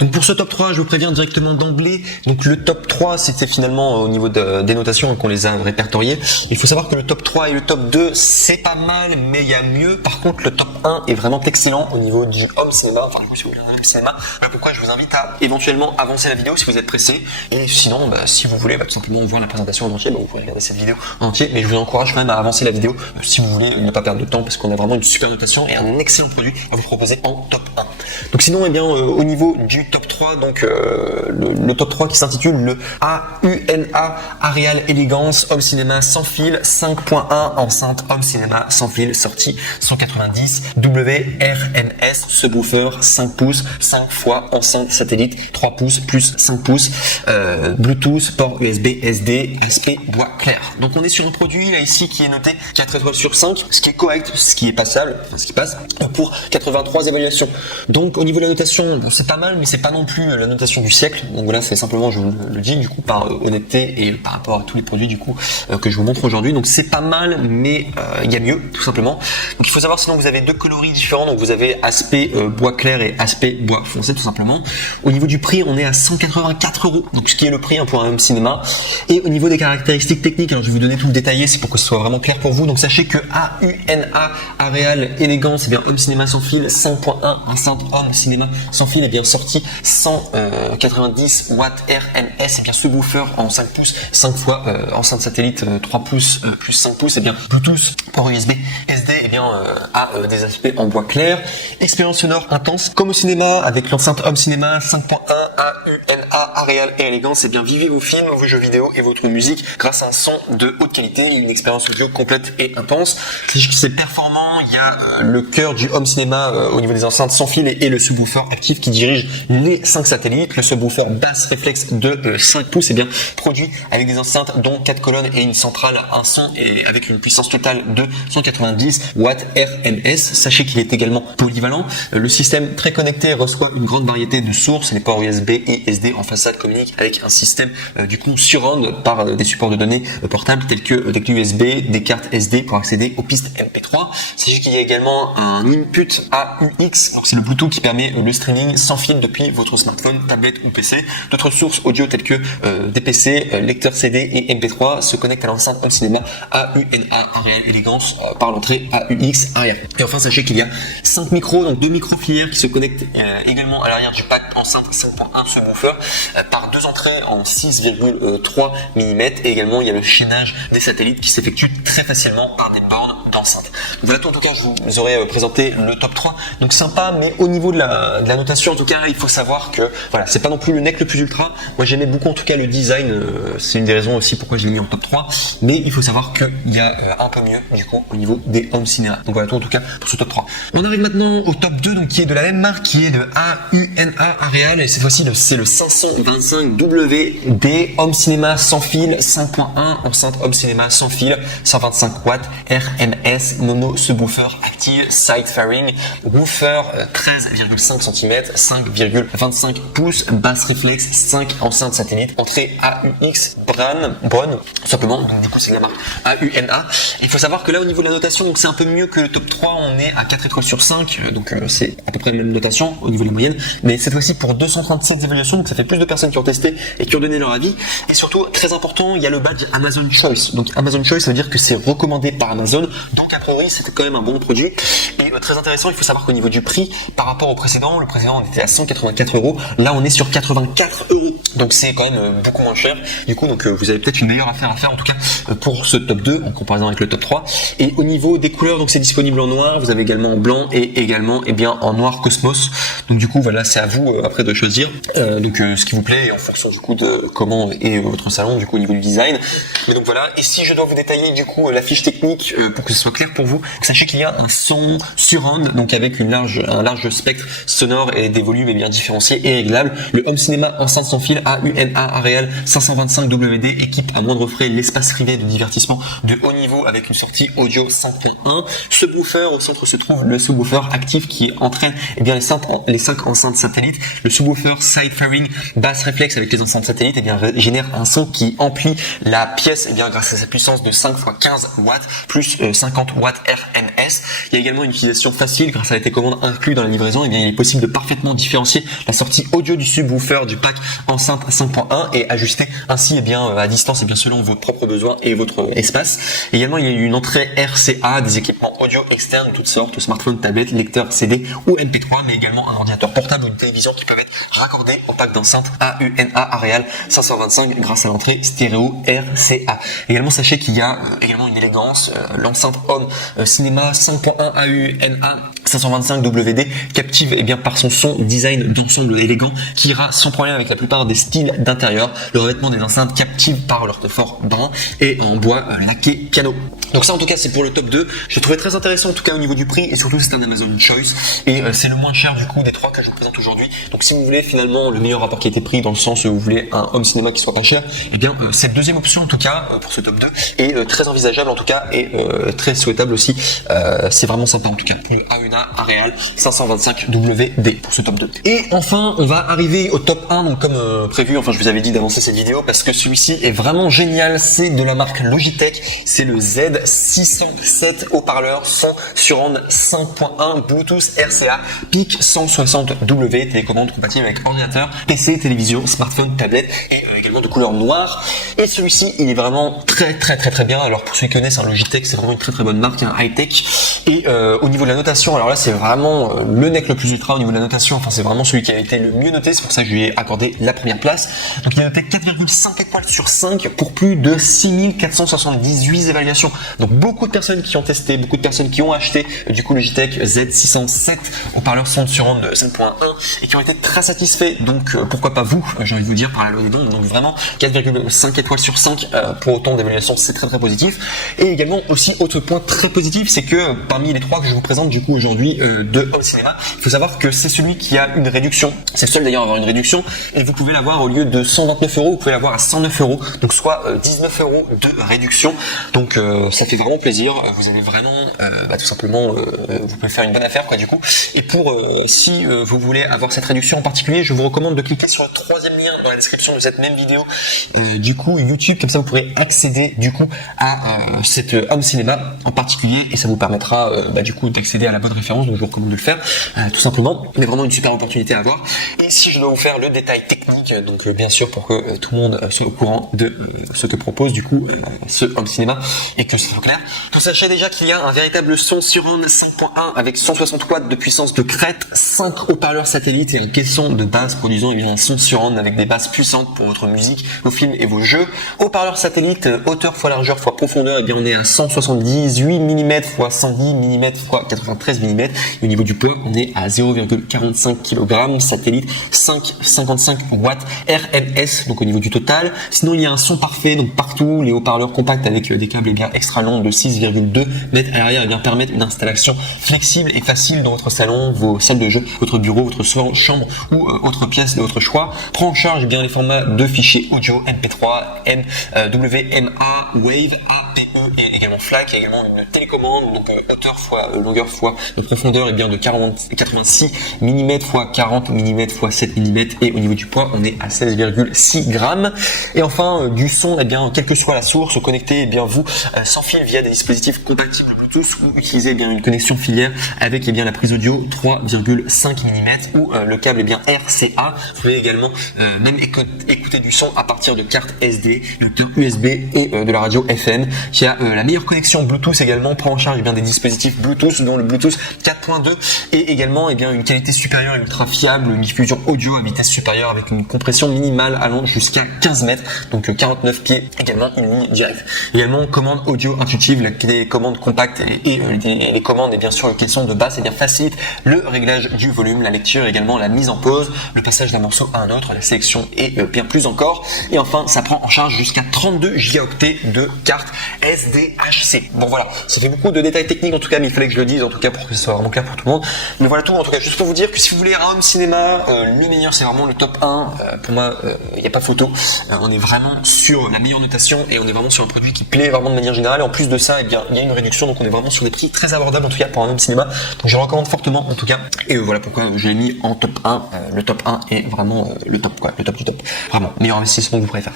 Donc pour ce top 3, je vous préviens directement d'emblée. Donc le top 3, c'était finalement au niveau des notations qu'on les a répertoriées. Il faut savoir que le top 3 et le top 2, c'est pas mal, mais il y a mieux. Par contre, le top 1 est vraiment excellent au niveau du home cinéma. Enfin, si vous voulez un home cinéma, pourquoi je vous invite à éventuellement avancer la vidéo si vous êtes pressé. Et sinon, si vous voulez tout simplement voir la présentation en entier, vous pouvez regarder cette vidéo en entier. Mais je vous encourage quand même à avancer la vidéo si vous voulez ne pas perdre de temps, parce qu'on a vraiment une super notation et un excellent produit à vous proposer en top 1. Donc sinon, au niveau du top 3, donc le top 3 qui s'intitule le AUNA Areal Elegance Home Cinéma sans fil 5.1 enceinte Home Cinéma sans fil, sortie 190 WRMS, subwoofer 5 pouces, 5 fois enceinte satellite 3 pouces plus 5 pouces, Bluetooth, port USB, SD, aspect bois clair. Donc on est sur un produit là ici qui est noté 4 étoiles sur 5, ce qui est correct, ce qui est passable, ce qui passe pour 83 évaluations. Donc au niveau de la notation, bon, c'est pas mal, mais c'est pas non plus la notation du siècle. Donc voilà, c'est simplement, je vous le dis du coup par honnêteté et par rapport à tous les produits du coup que je vous montre aujourd'hui. Donc c'est pas mal, mais il y a mieux tout simplement. Donc il faut savoir, sinon vous avez deux coloris différents. Donc vous avez aspect bois clair et aspect bois foncé tout simplement. Au niveau du prix, on est à 184 €. Donc ce qui est le prix pour un home cinéma. Et au niveau des caractéristiques techniques, alors je vais vous donner tout le détaillé, c'est pour que ce soit vraiment clair pour vous. Donc sachez que AUNA Areal Elegance, c'est bien home cinéma sans fil 5.1 enceinte home cinéma sans fil, est bien sorti 190 watts RMS, et bien subwoofer en 5 pouces, 5 fois enceinte satellite 3 pouces plus 5 pouces, et bien Bluetooth, port USB, SD, et bien a des aspects en bois clair. Expérience sonore intense comme au cinéma avec l'enceinte home cinéma 5.1 AUNA Areal et Elegance, et bien vivez vos films, vos jeux vidéo et votre musique grâce à un son de haute qualité et une expérience audio complète et intense. C'est performant, il y a le cœur du home cinéma au niveau des enceintes sans fil et le subwoofer actif qui dirige les 5 satellites. Le subwoofer basse réflexe de 5 pouces est bien produit avec des enceintes dont 4 colonnes et une centrale, un son et avec une puissance totale de 190 watts RMS. Sachez qu'il est également polyvalent. Le système très connecté reçoit une grande variété de sources. Les ports USB et SD en façade communiquent avec un système du coup surround par des supports de données portables tels que des clés USB, des cartes SD pour accéder aux pistes MP3. Sachez qu'il y a également un input AUX, donc c'est le Bluetooth qui permet le streaming sans fil depuis votre smartphone, tablette ou PC. D'autres sources audio telles que des PC, lecteurs CD et MP3 se connectent à l'enceinte home cinéma AUNA Areal Elegance par l'entrée AUX arrière. Et enfin, sachez qu'il y a 5 micros, donc 2 micros filières qui se connectent également à l'arrière du pack enceinte 5.1 subwoofer par 2 entrées en 6,3 mm, et également il y a le chaînage des satellites qui s'effectue très facilement par des bornes d'enceinte. Voilà tout, en tout cas je vous aurais présenté le top 3, donc sympa, mais au niveau de la notation en tout cas il faut savoir que voilà, c'est pas non plus le nec le plus ultra. Moi j'aimais beaucoup en tout cas le design, c'est une des raisons aussi pourquoi je l'ai mis en top 3, mais il faut savoir qu'il y a un peu mieux du coup au niveau des home cinéma. Donc voilà tout en tout cas pour ce top 3. On arrive maintenant au top 2, donc qui est de la même marque, qui est de AUNA Areal, et cette fois-ci c'est le 525WD home cinéma sans fil 5.1 enceinte home cinéma sans fil 125 watts RMS mono subwoofer active side fairing woofer 13,5 cm 5,25 pouces basse réflexe 5 enceintes satellite entrée AUX Brown simplement, donc du coup c'est de la marque AUNA. Il faut savoir que là au niveau de la notation, donc c'est un peu mieux que le top 3, on est à 4 étoiles sur 5, donc c'est à peu près la même notation au niveau des moyennes, mais cette fois-ci pour 237 évaluations, donc ça fait plus de personnes qui ont testé et qui ont donné leur avis. Et surtout, très important, il y a le badge Amazon Choice. Donc Amazon Choice, ça veut dire que c'est recommandé par Amazon, donc a priori c'était quand même un bon produit. Et très intéressant, il faut savoir qu'au niveau du prix, par rapport au précédent, le précédent on était à 184 €, là on est sur 84 €, donc c'est quand même beaucoup moins cher. Du coup, donc vous avez peut-être une meilleure affaire à faire en tout cas pour ce top 2 en comparaison avec le top 3. Et au niveau des couleurs, donc c'est disponible en noir, vous avez également en blanc et également en noir Cosmos. Donc du coup voilà, c'est à vous après de choisir ce qui vous plaît et en fonction du coup de comment est votre salon du coup au niveau du design. Mais donc voilà, et si je dois vous détailler du coup la fiche technique pour que ce soit clair pour vous, sachez qu'il y a un son surround, donc avec un large spectre sonore et des volumes bien différenciés et réglables. Le home cinéma enceinte sans fil AUNA Areal 525WD équipe à moindre frais l'espace privé de divertissement de haut niveau avec une sortie audio 5.1. Subwoofer, au centre se trouve le subwoofer actif qui entraîne les 5 enceintes satellites. Le subwoofer side fairing basse réflexe avec les enceintes satellites génère un son qui emplit la pièce grâce à sa puissance de 5 x 15 watts plus 50 watts RMS. Il y a également une utilisation facile grâce à la télécommande inclus dans la livraison. Il est possible de parfaitement différencier la sortie audio du subwoofer du pack enceinte 5.1 et ajuster ainsi à distance selon vos propres besoins et votre espace. Également, il y a une entrée RCA, des équipements audio externes de toutes sortes, smartphone, tablette, lecteur CD ou MP3, mais également un ordinateur portable ou une télévision qui peuvent être raccordés au pack d'enceinte AUNA Areal 525 grâce à l'entrée stéréo RCA. Également, sachez qu'il y a également une élégance, l'enceinte Home Cinéma 5.1 AUNA 525WD captive par son son design d'ensemble élégant qui ira sans problème avec la plupart des styles d'intérieur. Le revêtement des enceintes captive par leur fort brun et en bois laqué piano. Donc ça en tout cas c'est pour le top 2. Je trouvais très intéressant en tout cas au niveau du prix et surtout c'est un Amazon Choice et c'est le moins cher du coup des 3 que je vous présente aujourd'hui. Donc si vous voulez finalement le meilleur rapport qualité-prix dans le sens où vous voulez un home cinéma qui soit pas cher, cette deuxième option en tout cas pour ce top 2 est très envisageable en tout cas et très souhaitable aussi. C'est vraiment sympa en tout cas. Le AUNA Areal 525WD pour ce top 2. Et enfin on va arriver au top 1 donc comme prévu, je vous avais dit d'avancer cette vidéo parce que celui-ci est vraiment génial. C'est de la marque Logitech, c'est le Z607 haut-parleur son surround 5.1 Bluetooth RCA PIC 160W, télécommande compatible avec ordinateur, PC, télévision, smartphone, tablette et également de couleur noire. Et celui-ci il est vraiment très bien. Alors pour ceux qui connaissent Logitech, c'est vraiment une très bonne marque, high-tech. Et au niveau de la notation, alors là c'est vraiment le nec le plus ultra au niveau de la notation, c'est vraiment celui qui a été le mieux noté, c'est pour ça que je lui ai accordé la première place. Donc il a noté 4,5 étoiles sur 5 pour plus de 6478 évaluations. Donc beaucoup de personnes qui ont testé, beaucoup de personnes qui ont acheté du coup Logitech Z607 haut-parleur sound surround 5.1 et qui ont été très satisfaits. Donc pourquoi pas vous, j'ai envie de vous dire par la loi des dons. Donc vraiment 4,5 étoiles sur 5 pour autant d'évaluation, c'est très positif. Et également aussi autre point très positif, c'est que parmi les 3 que je vous présente du coup aujourd'hui de home cinéma, il faut savoir que c'est celui qui a une réduction. C'est le seul d'ailleurs à avoir une réduction et vous pouvez l'avoir au lieu de 129 €, vous pouvez l'avoir à 109 €, donc soit 19 € de réduction. Donc ça fait vraiment plaisir. Vous avez vraiment tout simplement vous pouvez faire une bonne affaire du coup. Et pour si vous voulez avoir cette réduction en particulier, je vous recommande de cliquer sur le 3e lien dans la description de cette même vidéo du coup YouTube, comme ça vous pourrez accéder du coup à cette home cinéma en particulier et ça vous permettra du coup d'accéder à la bonne référence. Donc je vous recommande de le faire tout simplement. Mais vraiment une super opportunité à avoir. Et si je dois vous faire le détail technique, donc bien sûr pour que tout le monde soit au courant de ce que propose du coup ce home cinéma et que ce soit clair. Vous sachez déjà qu'il y a un véritable son surround 5.1 avec 160 watts de puissance de crête, 5 haut-parleurs satellites et un caisson de base produisant un son surround avec des basses puissantes pour votre musique, vos films et vos jeux. Haut-parleurs satellite, hauteur fois largeur fois profondeur, on est à 178 mm x 110 mm x 93 mm. Et au niveau du poids, on est à 0,45 kg, satellite 5,55 watts RMS, donc au niveau du total. Sinon, il y a un son parfait, donc partout, les haut-parleurs compacts avec des câbles extra longs de 6,2 mètres à l'arrière permettent une installation flexible et facile dans votre salon, vos salles de jeu, votre bureau, votre chambre ou autre pièce de votre choix. Prend en charge les formats de fichiers audio MP3, WMA, Wave, APE et également FLAC. Il y a également une télécommande, donc hauteur fois longueur fois de profondeur de 86 mm x 40 mm x 7 mm et au niveau du poids on est à 16,6 grammes. Et enfin du son, quelle que soit la source, connectez vous sans fil via des dispositifs compatibles Bluetooth ou utiliser une connexion filière avec la prise audio 3,5 mm ou le câble RCA. Vous pouvez également même écouter du son à partir de cartes SD, lecteur USB et de la radio FM qui a la meilleure connexion Bluetooth également, prend en charge des dispositifs Bluetooth dont le Bluetooth 4.2 et également une qualité supérieure et ultra fiable, une diffusion audio à vitesse supérieure avec une compression minimale allant jusqu'à 15 mètres, donc 49 pieds, également une ligne directe. Également commande audio intuitive, la télécommande compacte contacts et les commandes et bien sûr les questions de base, c'est-à-dire facilite le réglage du volume, la lecture, également la mise en pause, le passage d'un morceau à un autre, la sélection et bien plus encore. Et enfin, ça prend en charge jusqu'à 32 gigaoctets de carte SDHC. Bon voilà, ça fait beaucoup de détails techniques en tout cas, mais il fallait que je le dise en tout cas pour que ce soit vraiment clair pour tout le monde. Mais voilà tout en tout cas, juste pour vous dire que si vous voulez un home cinéma, le meilleur c'est vraiment le top 1. Pour moi, il n'y a pas photo. On est vraiment sur la meilleure notation et on est vraiment sur un produit qui plaît vraiment de manière générale. Et en plus de ça, eh bien, il y a une réduction, donc on est vraiment sur des prix très abordables en tout cas pour un home cinéma. Donc je le recommande fortement en tout cas. Et voilà pourquoi je l'ai mis en top 1. Le top 1 est vraiment le top quoi, le top du top. Vraiment, meilleur investissement que vous pourrez faire.